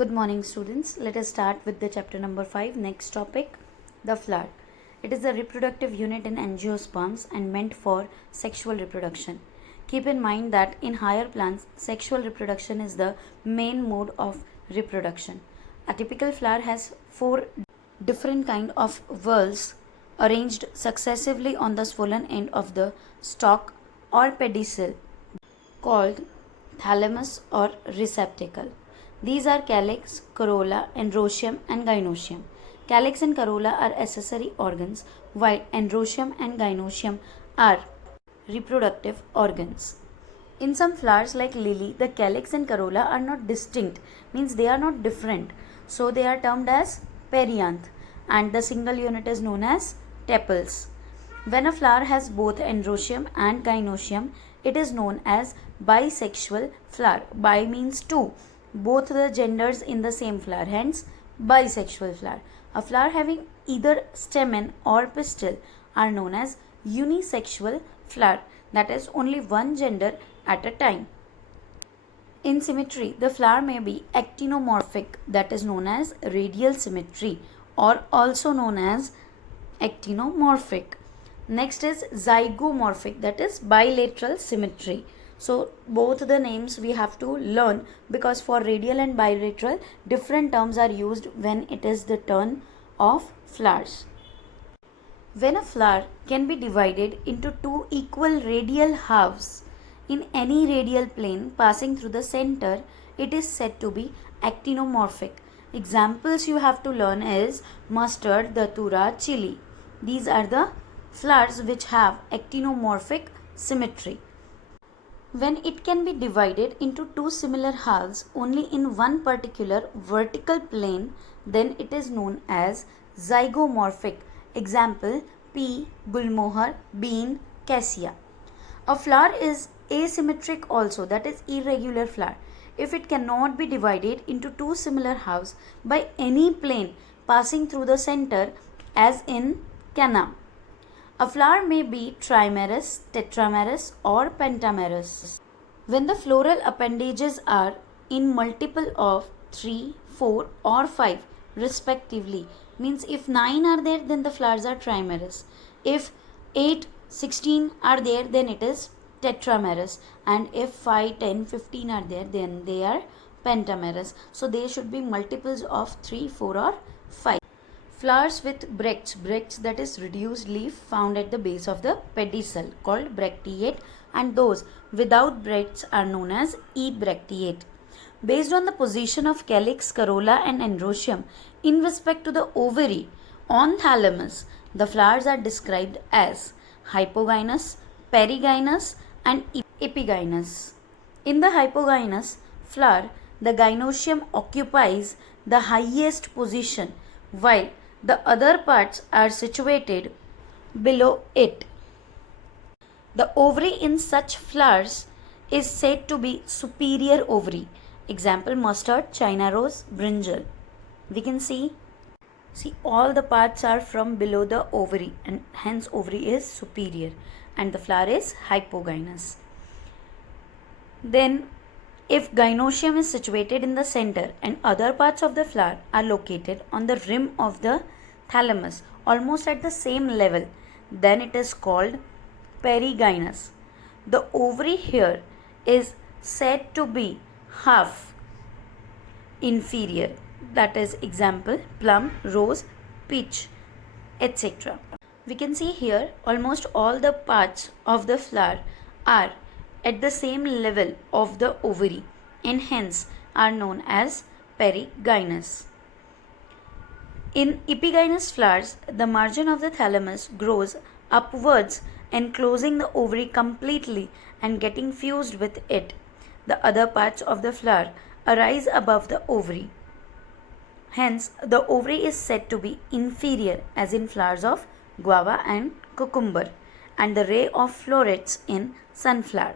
Good morning, students. Let us start with the chapter number 5. Next topic, the flower. It is a reproductive unit in angiosperms and meant for sexual reproduction. Keep in mind that in higher plants, sexual reproduction is the main mode of reproduction. A typical flower has 4 different kind of whorls arranged successively on the swollen end of the stalk or pedicel called thalamus or receptacle. These are calyx, corolla, androecium, and gynoecium. Calyx and corolla are accessory organs, while androecium and gynoecium are reproductive organs. In some flowers like lily, the calyx and corolla are not distinct, means they are not different. So they are termed as perianth, and the single unit is known as tepals. When a flower has both androecium and gynoecium, it is known as bisexual flower. Bi means two, both the genders in the same flower, hence bisexual flower. A flower having either stamen or pistil are known as unisexual flower, that is only one gender at a time. In symmetry, the flower may be actinomorphic, that is known as radial symmetry, or also known as actinomorphic. Next is zygomorphic, that is bilateral symmetry. So both the names we have to learn, because for radial and bilateral different terms are used when it is the turn of flowers. When a flower can be divided into two equal radial halves in any radial plane passing through the center, it is said to be actinomorphic. Examples you have to learn is mustard, datura, chili. These are the flowers which have actinomorphic symmetry. When it can be divided into two similar halves only in one particular vertical plane, then it is known as zygomorphic. Example, pea, gulmohar, bean, cassia. A flower is asymmetric also, that is irregular flower, if it cannot be divided into two similar halves by any plane passing through the center, as in canna. A flower may be trimerous, tetramerous, or pentamerous. When the floral appendages are in multiple of 3, 4 or 5 respectively, means if 9 are there then the flowers are trimerous. If 8, 16 are there then it is tetramerous, and if 5, 10, 15 are there then they are pentamerous. So they should be multiples of 3, 4 or 5. Flowers with bracts, that is reduced leaf found at the base of the pedicel called bracteate, and those without bracts are known as ebracteate. Based on the position of calyx, corolla and androecium in respect to the ovary on thalamus, the flowers are described as hypogynous, perigynous and epigynous. In the hypogynous flower, the gynoecium occupies the highest position, while the other parts are situated below it. The ovary in such flowers is said to be superior ovary. Example, mustard, china rose, brinjal. We can see all the parts are from below the ovary, and hence ovary is superior and the flower is hypogynous. Then if gynoecium is situated in the center and other parts of the flower are located on the rim of the thalamus almost at the same level, then it is called perigynous. The ovary here is said to be half inferior, that is example plum, rose, peach, etc. We can see here almost all the parts of the flower are at the same level of the ovary and hence are known as perigynous. In epigynous flowers, the margin of the thalamus grows upwards, enclosing the ovary completely and getting fused with it. The other parts of the flower arise above the ovary. Hence, the ovary is said to be inferior, as in flowers of guava and cucumber, and the ray of florets in sunflower.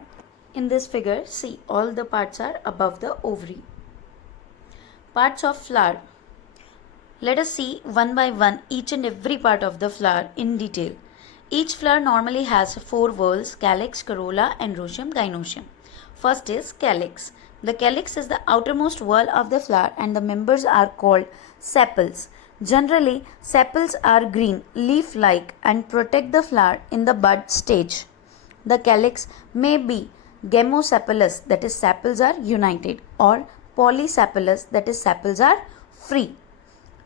In this figure, see all the parts are above the ovary. Parts of flower. Let us see one by one each and every part of the flower in detail. Each flower normally has 4 whorls: calyx, corolla, androecium, gynoecium. First is calyx. The calyx is the outermost wall of the flower and the members are called sepals. Generally, sepals are green, leaf-like and protect the flower in the bud stage. The calyx may be gamosepalous, that is sepals are united, or polysepalous, that is sepals are free.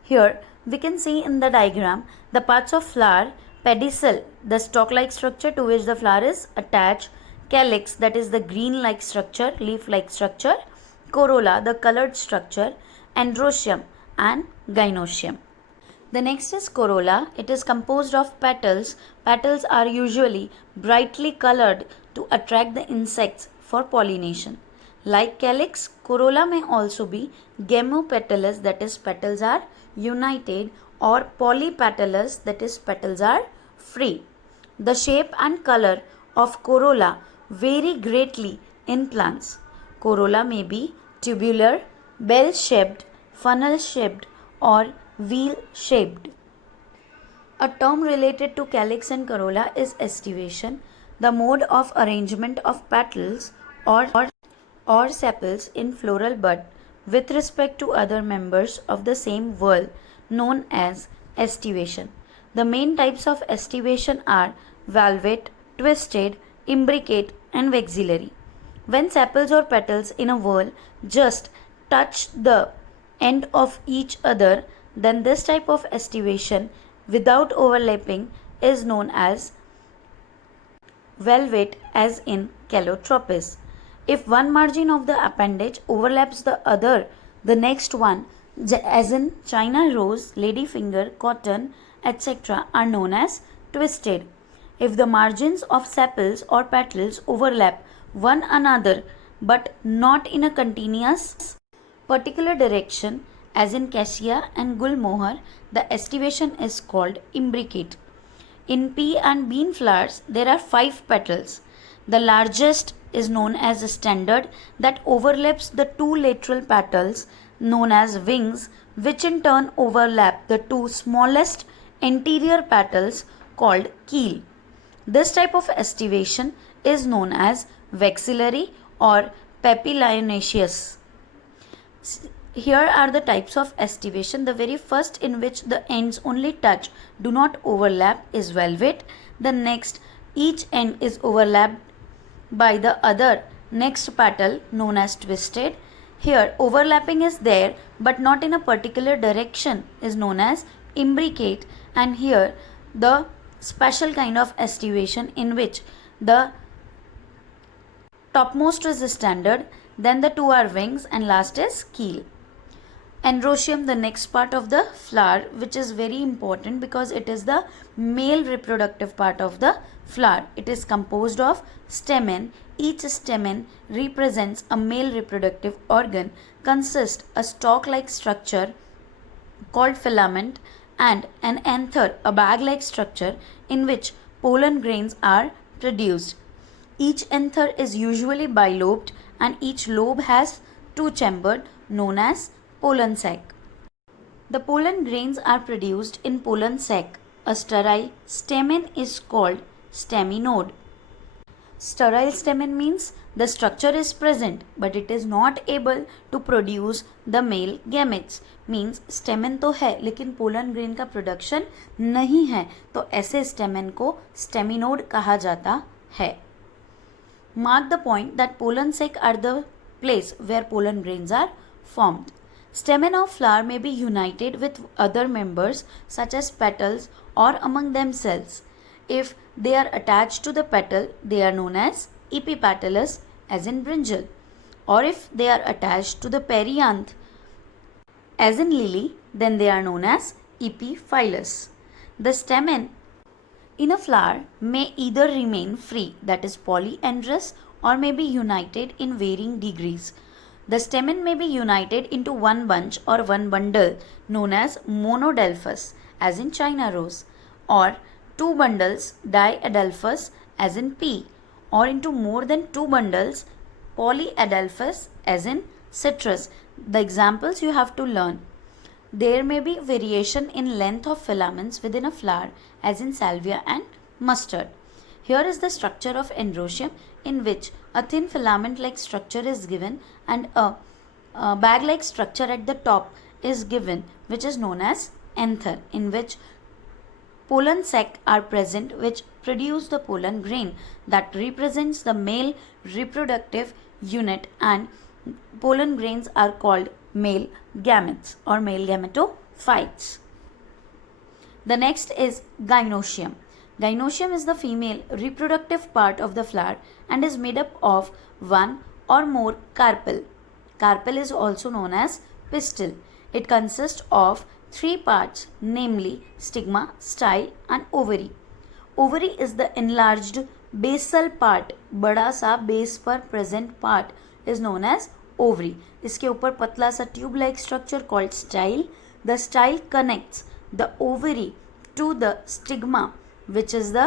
Here we can see in the diagram the parts of flower: pedicel, the stalk-like structure to which the flower is attached; calyx, that is the green-like structure, leaf-like structure; corolla, the colored structure; androecium and gynoecium. The next is corolla. It is composed of petals. Petals are usually brightly colored to attract the insects for pollination. Like calyx, corolla may also be gamopetalous, that is petals are united, or polypetalous, that is petals are free. The shape and color of corolla vary greatly in plants. Corolla may be tubular, bell-shaped, funnel-shaped, or wheel-shaped. A term related to calyx and corolla is estivation, the mode of arrangement of petals or sepals in floral bud with respect to other members of the same whorl, known as estivation. The main types of estivation are valvate, twisted, imbricate, and vexillary. When sepals or petals in a whorl just touch the end of each other, then this type of estivation without overlapping is known as valvate, as in calotropis. If one margin of the appendage overlaps the other, the next one, as in China rose, ladyfinger, cotton, etc., are known as twisted. If the margins of sepals or petals overlap one another but not in a continuous particular direction, as in cassia and gulmohar, the estivation is called imbricate. In pea and bean flowers, there are 5 petals. The largest is known as a standard, that overlaps the 2 lateral petals known as wings, which in turn overlap the 2 smallest anterior petals called keel. This type of estivation is known as vexillary or papilionaceous. Here are the types of estivation. The very first, in which the ends only touch, do not overlap, is valvate. The next, each end is overlapped by the other next petal, known as twisted. Here overlapping is there but not in a particular direction, is known as imbricate. And here the special kind of estivation in which the topmost is standard, then the 2 are wings, and last is keel. Androecium, the next part of the flower, which is very important because it is the male reproductive part of the flower. It is composed of stamen. Each stamen represents a male reproductive organ, consists a stalk-like structure called filament, and an anther, a bag-like structure in which pollen grains are produced. Each anther is usually bilobed and each lobe has 2 chambers known as pollen sac. The pollen grains are produced in pollen sac. A sterile stamen is called staminode. Sterile stamen means the structure is present but it is not able to produce the male gametes. Means stamen तो है लेकिन pollen grain का production नहीं है, तो ऐसे stamen को staminode कहा जाता है. Mark the point that pollen sac are the place where pollen grains are formed. Stamen of flower may be united with other members such as petals or among themselves. If they are attached to the petal, they are known as epipetalous, as in brinjal. Or if they are attached to the perianth, as in lily, then they are known as epiphyllous. The stamen in a flower may either remain free, that is polyandrous, or may be united in varying degrees. The stamen may be united into one bunch or one bundle known as monodelphous, as in China rose, or 2 bundles diadelphous, as in pea, or into more than 2 bundles polyadelphous, as in citrus. The examples you have to learn. There may be variation in length of filaments within a flower, as in salvia and mustard. Here is the structure of androecium, in which a thin filament-like structure is given and a bag-like structure at the top is given, which is known as anther, in which pollen sac are present, which produce the pollen grain that represents the male reproductive unit, and pollen grains are called male gametes or male gametophytes. The next is gynoecium. Gynoecium is the female reproductive part of the flower and is made up of one or more carpel. Carpel is also known as pistil. It consists of three parts, namely stigma, style and ovary. Ovary is the enlarged basal part. बड़ा सा base पर present part is known as ovary. इसके ऊपर पतला सा tube like structure called style. The style connects the ovary to the stigma which is the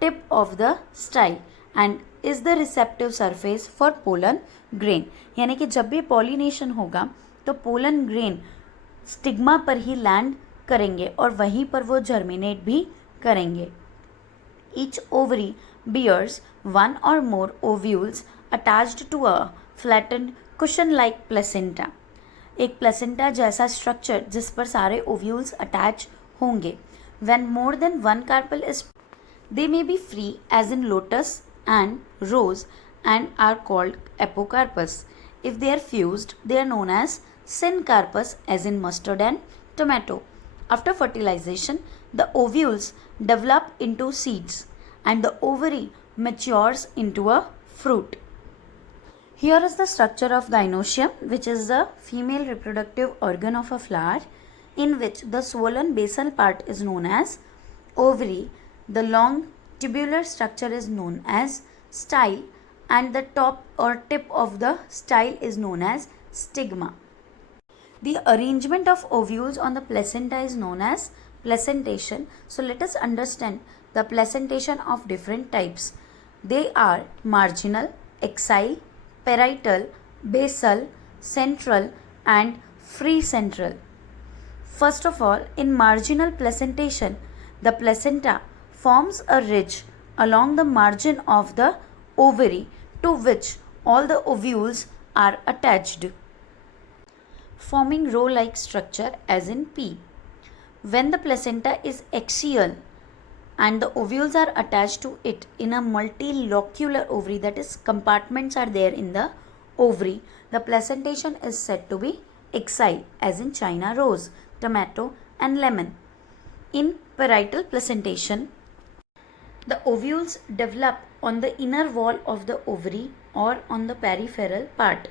tip of the style and is the receptive surface for pollen grain. यानी कि जब भी pollination होगा तो pollen grain स्टिग्मा पर ही land करेंगे और वहीं पर वो जर्मिनेट भी करेंगे. Each ovary bears one or more ovules attached to a flattened cushion-like placenta. एक placenta जैसा structure जिस पर सारे ovules attach होंगे. When more than one carpel is, they may be free as in lotus and rose and are called apocarpus. If they are fused, they are known as syncarpus as in mustard and tomato. After fertilization, the ovules develop into seeds and the ovary matures into a fruit. Here is the structure of gynoecium, which is the female reproductive organ of a flower, in which the swollen basal part is known as ovary, the long tubular structure is known as style, and the top or tip of the style is known as stigma. The arrangement of ovules on the placenta is known as placentation. So let us understand the placentation of different types. They are marginal, axile, parietal, basal, central and free central. First of all, in marginal placentation, the placenta forms a ridge along the margin of the ovary to which all the ovules are attached, forming row-like structure as in P. When the placenta is axial and the ovules are attached to it in a multilocular ovary, that is compartments are there in the ovary, the placentation is said to be axile as in China rose, tomato and lemon. In parietal placentation, the ovules develop on the inner wall of the ovary or on the peripheral part.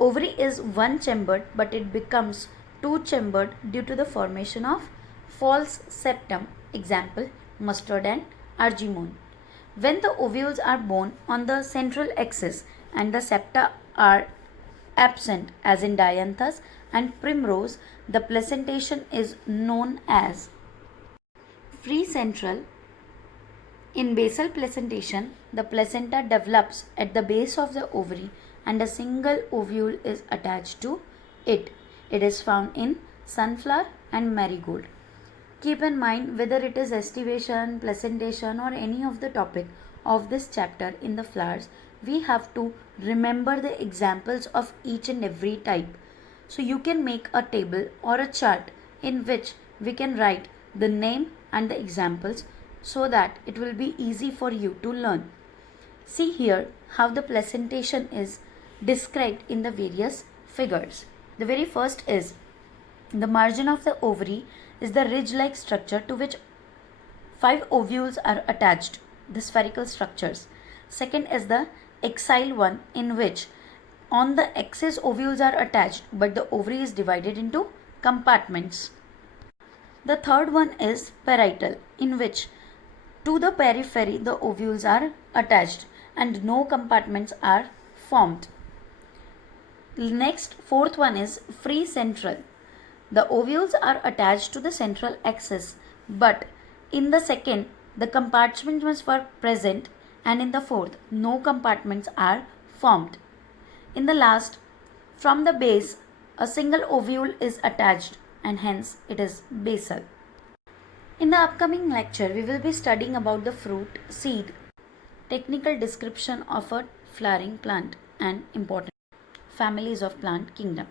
Ovary is one-chambered, but it becomes two-chambered due to the formation of false septum, example mustard and argemone. When the ovules are borne on the central axis and the septa are absent as in dianthus and primrose, the placentation is known as free central. In basal placentation, the placenta develops at the base of the ovary and a single ovule is attached to it. It is found in sunflower and marigold. Keep in mind whether it is estivation, placentation or any of the topic of this chapter in the flowers, we have to remember the examples of each and every type. So you can make a table or a chart in which we can write the name and the examples so that it will be easy for you to learn. See here how the placentation is described in the various figures. The very first is the margin of the ovary is the ridge-like structure to which 5 ovules are attached, the spherical structures. Second is the axile one, in which on the axis ovules are attached but the ovary is divided into compartments. The third one is parietal, in which to the periphery the ovules are attached and no compartments are formed. Next, fourth one is free central. The ovules are attached to the central axis, but in the second the compartments were present, and in the fourth no compartments are formed. In the last, from the base a single ovule is attached and hence it is basal. In the upcoming lecture, we will be studying about the fruit, seed, technical description of a flowering plant and important families of plant kingdom.